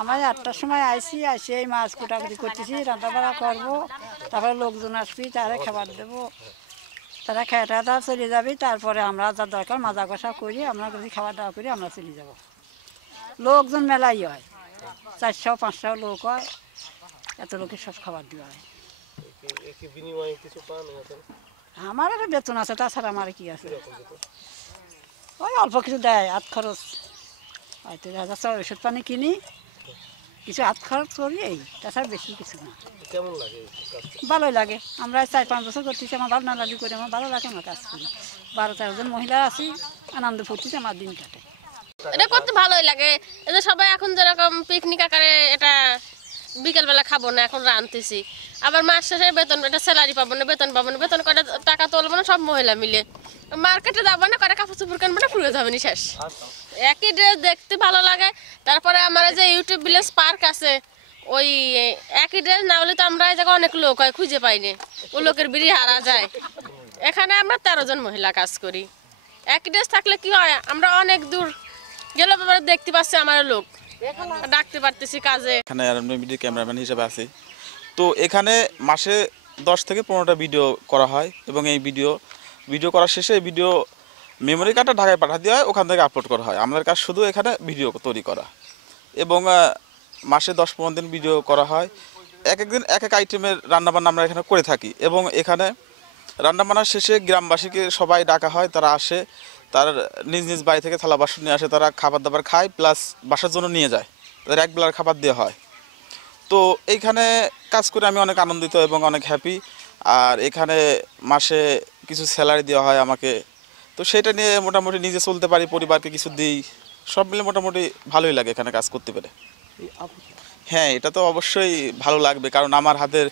আমরা 8টার সময় আইসি, এসে এই মাছ কুটাকুটি করতেছি, রান্নাবাড়া করবো, তারপরে লোকজন আসবি, তারা খাবার দেবো, তারা খেয়ে টেয়ে চলে যাবে। তারপরে আমরা যা দরকার মাজা কষা করি, আমরা যদি খাওয়া দাওয়া করি আমরা চলে যাব। লোকজন মেলাই হয়, 400-500 লোক হয়, এত লোকের সব খাবার দেওয়া হয়। আমার একটা বেতন আছে, তাছাড়া আমার কি আছে, ওই অল্প কিছু দেয়, হাত খরচ হয়তো 1000 ওষুধ পানি কিনি, কিছু হাত খরচ করি, এই তাছাড়া বেশি কিছু না। ভালোই লাগে, আমরা 4-5 বছর করতেছি, আমার ভালো না লাগি করে আমার ভালো লাগে, আমার কাজ করি। 12-13 জন মহিলা আছি, আনন্দ ফুর্তিতে আমার দিন কাটে। এটা করতে ভালোই লাগে। এই যে সবাই এখন যেরকম পিকনিক আকারে এটা বিকেলবেলা খাবো না, এখন রাঁধতেছি, আবার মাস শেষে বেতন, এটা স্যালারি পাবো না, বেতন পাবো না, বেতন কটা টাকা তুলবো না, সব মহিলা মিলে মার্কেটে যাবো না, কটা কাপড় চোপড় কিনবো না, পুরো যাবে না, শেষ। একই ড্রেস দেখতে ভালো লাগে। তারপরে আমার যে ইউটিউব ভিলেজ পার্ক আছে, ওই একই ড্রেস না হলে তো আমরা এই জায়গায় অনেক লোক হয়, খুঁজে পাইনি, ও লোকের বিড়ি হারা যায়। এখানে আমরা 13 জন মহিলা কাজ করি। একই ড্রেস থাকলে কি হয়, আমরা অনেক দূর গেলে দেখতে পাচ্ছি আমার লোক, ডাকতে পারতেছি কাজে। এখানে মিডিয়া ক্যামেরাম্যান হিসেবে আছি। তো এখানে মাসে 10 থেকে 15টা ভিডিও করা হয়, এবং এই ভিডিও করার শেষে এই ভিডিও মেমোরি কার্ডটা ঢাকায় পাঠা দেওয়া হয়, ওখান থেকে আপলোড করা হয়। আমাদের কাজ শুধু এখানে ভিডিও তৈরি করা, এবং মাসে 10-15 দিন ভিডিও করা হয়। এক একদিন এক এক আইটেমের রান্নাবান্না আমরা এখানে করে থাকি, এবং এখানে রান্নাবান্নার শেষে গ্রামবাসীকে সবাই ডাকা হয়, তারা আসে, তার নিজ নিজ বাড়ি থেকে থালা বাসন নিয়ে আসে, তারা খাবার দাবার খায়, প্লাস বাসার জন্য নিয়ে যায়, তাদের এক বেলার খাবার দেওয়া হয়। তো এইখানে কাজ করে আমি অনেক আনন্দিত এবং অনেক হ্যাপি। আর এখানে মাসে কিছু স্যালারি দেওয়া হয় আমাকে, তো সেটা নিয়ে মোটামুটি নিজে চলতে পারি, পরিবারকে কিছু দিই, সব মিলে মোটামুটি ভালোই লাগে এখানে কাজ করতে পেরে। হ্যাঁ, এটা তো অবশ্যই ভালো লাগবে, কারণ আমার হাতের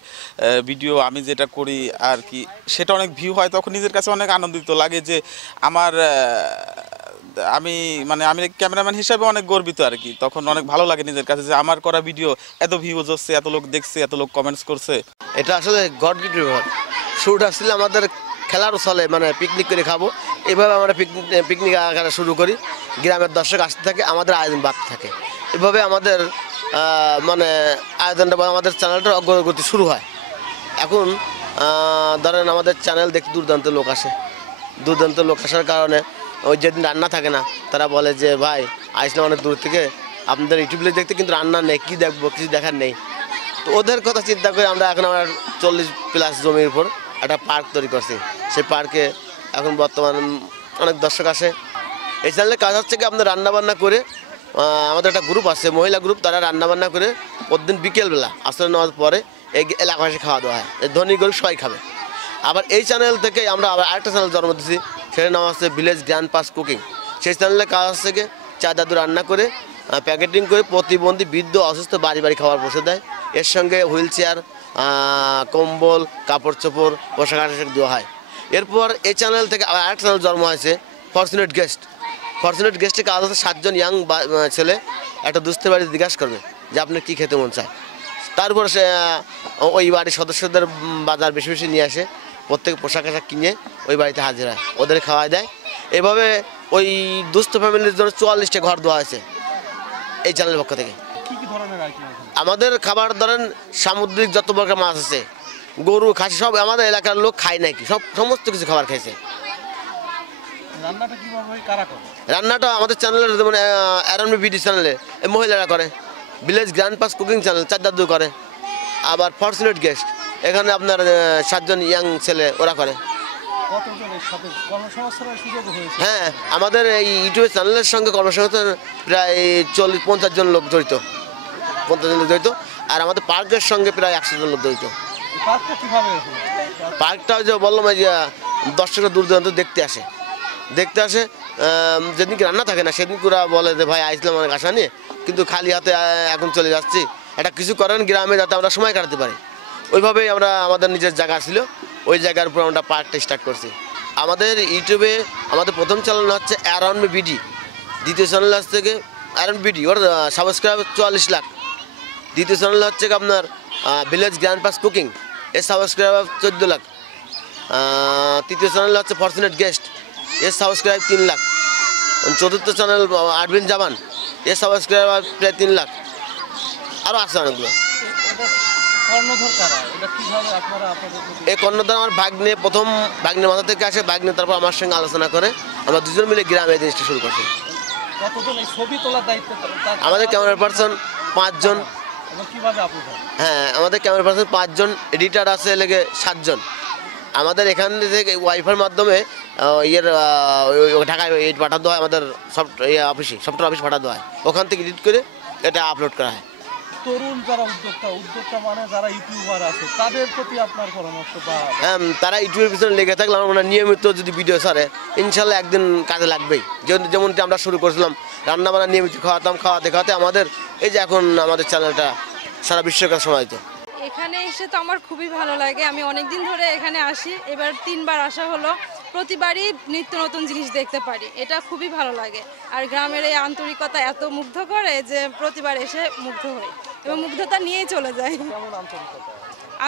ভিডিও আমি যেটা করি আর কি, সেটা অনেক ভিউ হয়, তখন নিজের কাছে অনেক আনন্দিত লাগে যে আমার আমি ক্যামেরাম্যান হিসাবে অনেক গর্বিত আর কি। তখন অনেক ভালো লাগে নিজের কাছে যে আমার করা ভিডিও এত ভিউজ হচ্ছে, এত লোক দেখছে, এত লোক কমেন্টস করছে। এটা আসলে গড গিফট ব্যাপার। শ্যুট আসলে আমাদের খেলার ছলে, মানে পিকনিক করে খাবো, এভাবে আমরা পিকনিক আকারে শুরু করি। গ্রামের দর্শক আসতে থাকে, আমাদের আয়োজন বাড়তে থাকে, এভাবে আমাদের মানে আয়োজনটা বা আমাদের চ্যানেলটার অগ্রগতি শুরু হয়। এখন ধরেন আমাদের চ্যানেল দেখতে দুর্দান্ত লোক আসে, দুর্দান্ত লোক আসার কারণে ওই যেদিন রান্না থাকে না, তারা বলে যে ভাই আসলাম অনেক দূর থেকে আপনাদের ইউটিউবে দেখতে, কিন্তু রান্না নেই, কী দেখবো, কিছু দেখার নেই। তো ওদের কথা চিন্তা করে আমরা এখন আমার 40+ জমির উপর একটা পার্ক তৈরি করছি। সেই পার্কে এখন বর্তমান অনেক দর্শক আসে। এই চ্যানেলে কাজ হচ্ছে কি, আপনাদের রান্নাবান্না করে, আমাদের একটা গ্রুপ আছে, মহিলা গ্রুপ, তারা রান্নাবান্না করে প্রতিদিন বিকেলবেলা আসর নেওয়ার পরে এই এলাকাবাসী খাওয়া দাওয়া হয়, ধনী গরিব সবাই খাবে। আবার এই চ্যানেল থেকে আমরা আবার আরেকটা চ্যানেল জন্ম দিচ্ছি, সেটার নাম হচ্ছে ভিলেজ গ্র্যান্ডপাস কুকিং। সেই চ্যানেলে কাজ হচ্ছে কি, চা দাদু রান্না করে প্যাকেটিং করে প্রতিবন্ধী, বৃদ্ধ, অসুস্থ বাড়ি বাড়ি খাবার বসে দেয়। এর সঙ্গে হুইল চেয়ার, কম্বল, কাপড় চোপড়, পোশাক আশাক দেওয়া হয়। এরপর এই চ্যানেল থেকে আবার আরেকটা চ্যানেল জন্ম হয়েছে, ফরচুনেট গেস্ট। ফরচুনেট গেস্টে কাজ হচ্ছে 7 জন ইয়াং ছেলে একটা দুস্থের বাড়িতে জিজ্ঞাসা করবে যে আপনার কী খেতে মন চায়। তারপর সে ওই বাড়ির সদস্যদের বাজার বেশি বেশি নিয়ে আসে, প্রত্যেক পোশাক আশাক কিনে ওই বাড়িতে হাজির হয়, ওদের খাওয়াই দেয়। এভাবে ওই দুস্থ ফ্যামিলির জন্য 44টা ঘর দেওয়া হয়েছে এই চ্যানেলের পক্ষ থেকে। আমাদের খাবার ধরেন সামুদ্রিক যত প্রকার মাছ আছে, গরু, খাসি, সব আমাদের এলাকার লোক খায় নাকি, সমস্ত কিছু খাবার খাইছে। রান্নাটা আমাদের চ্যানেলের, যেমন আরএনবি ভিডি চ্যানেলে মহিলারা করে, ভিলেজ গ্র্যান্ডপাস কুকিং চ্যানেল চার দাদু করে, আবার ফরচুনেট গেস্ট এখানে আপনার 7 জন ইয়াং ছেলে ওরা করে। হ্যাঁ, আমাদের এই ইউটিউব চ্যানেলের সঙ্গে কর্মসংস্থান প্রায় 40-50 জন লোক জড়িত, 50 জন লোক জড়িত। আর আমাদের পার্কের সঙ্গে প্রায় 100 জন লোক জড়িত। পার্কটা যে বললাম, যে দর্শকরা দূর দূরান্ত দেখতে আসে, যেদিনকে রান্না থাকে না সেদিন ওরা বলে যে ভাই আইসলাম অনেক আশা নিয়ে, কিন্তু খালি হাতে এখন চলে যাচ্ছি, এটা কিছু করেন গ্রামে যাতে আমরা সময় কাটাতে পারি। ওইভাবেই আমরা আমাদের নিজের জায়গা ছিল, ওই জায়গার উপর আমরা পার্কটা স্টার্ট করছি। আমাদের ইউটিউবে আমাদের প্রথম চ্যানেল হচ্ছে আরএনবি ভিডি, দ্বিতীয় চ্যানেল হচ্ছে থেকে আরএনবি ভিডি, ওর সাবস্ক্রাইবার 44 লাখ। দ্বিতীয় চ্যানেল হচ্ছে আপনার ভিলেজ গ্র্যান্ডপাস কুকিং, এর সাবস্ক্রাইবার 14 লাখ। তৃতীয় চ্যানেল হচ্ছে ফরচুনেট গেস্ট, এর সাবস্ক্রাইব 3 লাখ। চতুর্থ চ্যানেল আরবিন জামান, এর সাবস্ক্রাইবার প্রায় 3 লাখ। আরও আছে অনেকগুলো। কর্ণধর কারা? এটা কিভাবে আপনারা আপনাদের এই কর্ণধার আমার ভাগ্নে, প্রথম ভাগ্নের মাথা থেকে আসে, ভাগ্নে তারপর আমার সঙ্গে আলোচনা করে আমরা দুজন মিলে গ্রামে এই জিনিসটা শুরু করছি। কতজন এই ছবি তোলার দায়িত্ব? আমাদের ক্যামেরা পার্সন 5 জন। এবং কিভাবে আপলোড হয়? হ্যাঁ, আমাদের ক্যামেরা পার্সন 5 জন, এডিটার আছে লেগে 7 জন। আমাদের এখান থেকে ওয়াইফাইয়ের মাধ্যমে ঢাকায় এডিট পাঠাতে হয়, আমাদের সফটওয়্যার অফিস পাঠাতে হয়, ওখান থেকে এডিট করে এটা আপলোড করা হয়। তরুণ যারা উদ্যোক্তা মানে যারা ইউটিউবার আছে তাদের প্রতি আপনার পরামর্শ বা তারা ইউটিউবের পিছনে লেগে থাকলে আমরা নিয়মিত যদি ভিডিও ছাড়ে ইনশাল্লাহ একদিন কাজে লাগবেই। যেমনটি আমরা শুরু করেছিলাম রান্নাবান্না নিয়মিত খাওয়াতে আমাদের এই যে এখন আমাদের চ্যানেলটা সারা বিশ্বকে সমাহিত। এখানে এসে তো আমার খুবই ভালো লাগে। আমি অনেক দিন ধরে এখানে আসি, এবার 3 বার আসা হলো। প্রতিবারই নিত্য নতুন জিনিস দেখতে পারি, এটা খুবই ভালো লাগে। আর গ্রামের এই আন্তরিকতা এত মুগ্ধ করে যে প্রতিবার এসে মুগ্ধ হই এবং মুগ্ধতা নিয়েই চলে যাই।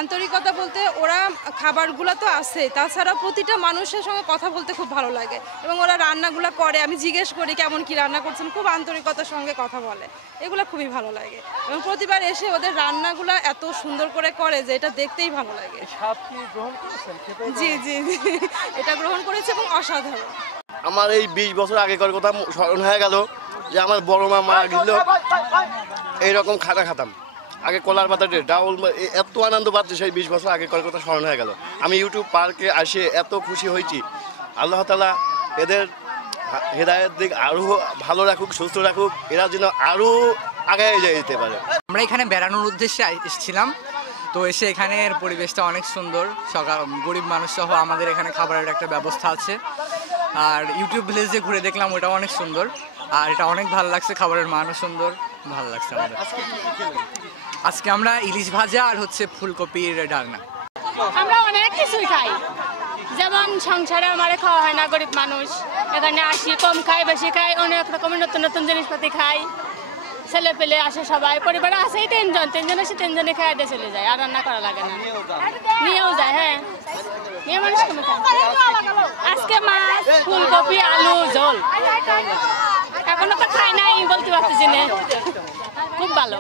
আন্তরিকতা বলতে ওরা খাবারগুলো তো আছে, তাছাড়া প্রতিটা মানুষের সঙ্গে কথা বলতে খুব ভালো লাগে এবং ওরা রান্নাগুলো করে, আমি জিজ্ঞেস করি কেমন কি রান্না করছেন, খুব আন্তরিকতার সঙ্গে কথা বলে, এগুলো খুবই ভালো লাগে। এবং প্রতিবার এসে ওদের রান্নাগুলো এত সুন্দর করে করে যে এটা দেখতেই ভালো লাগে। স্বাদ কি গ্রহণ করেছেন? জি জি জি, এটা গ্রহণ করেছে এবং অসাধারণ। আমার এই 20 বছর আগেকার কথা স্মরণ হয়ে গেল যে আমার বড় মা মারা গেল, এইরকম খানা খাতাম আগে, কলার পাতাতে ডাউল, এত আনন্দ পাচ্ছি সেই 20 বছর আগেকার কথা স্মরণ হয়ে গেল। আমি ইউটিউব পার্কে আসে এত খুশি হয়েছি। আল্লাহ তাআলা এদের হেদায়েত দিক আরও ভালো রাখুক, সুস্থ রাখুক, এরা যেন আরও আগে যেতে পারে। আমরা এখানে বেড়ানোর উদ্দেশ্যে এসেছিলাম, তো এসে এখানের পরিবেশটা অনেক সুন্দর। সকাল গরিব মানুষ সহ আমাদের এখানে খাবারের একটা ব্যবস্থা আছে। আর ইউটিউব ভিলেজে ঘুরে দেখলাম, ওটাও অনেক সুন্দর। আর এটা অনেক ভালো লাগছে, খাবারের মানও সুন্দর, ভালো লাগছে আমাদের। আজকে আমরা ইলিশ ভাজা আর হচ্ছে ফুলকপির ডালনা। আমরা অনেক কিছুই খাই, যেমন সংসারে আমার খাওয়া হয় না, গরিব মানুষ এখানে আসি, কম খাই বেশি খাই, অনেক রকমের নতুন নতুন জিনিসপাতি খাই। ছেলে পেলে আসে, সবাই পরিবারে আসেই 3 জন এসে 3 জনে খাই দিয়ে চলে যায়, আর রান্না করা লাগে না, নিয়েও যায়। হ্যাঁ, মেয়ে মানুষ কমে খায়। আজকে মাছ, ফুলকপি, আলু ঝোল, এখনো তো খাই নাই বলতে পারতেছি না, খুব ভালো।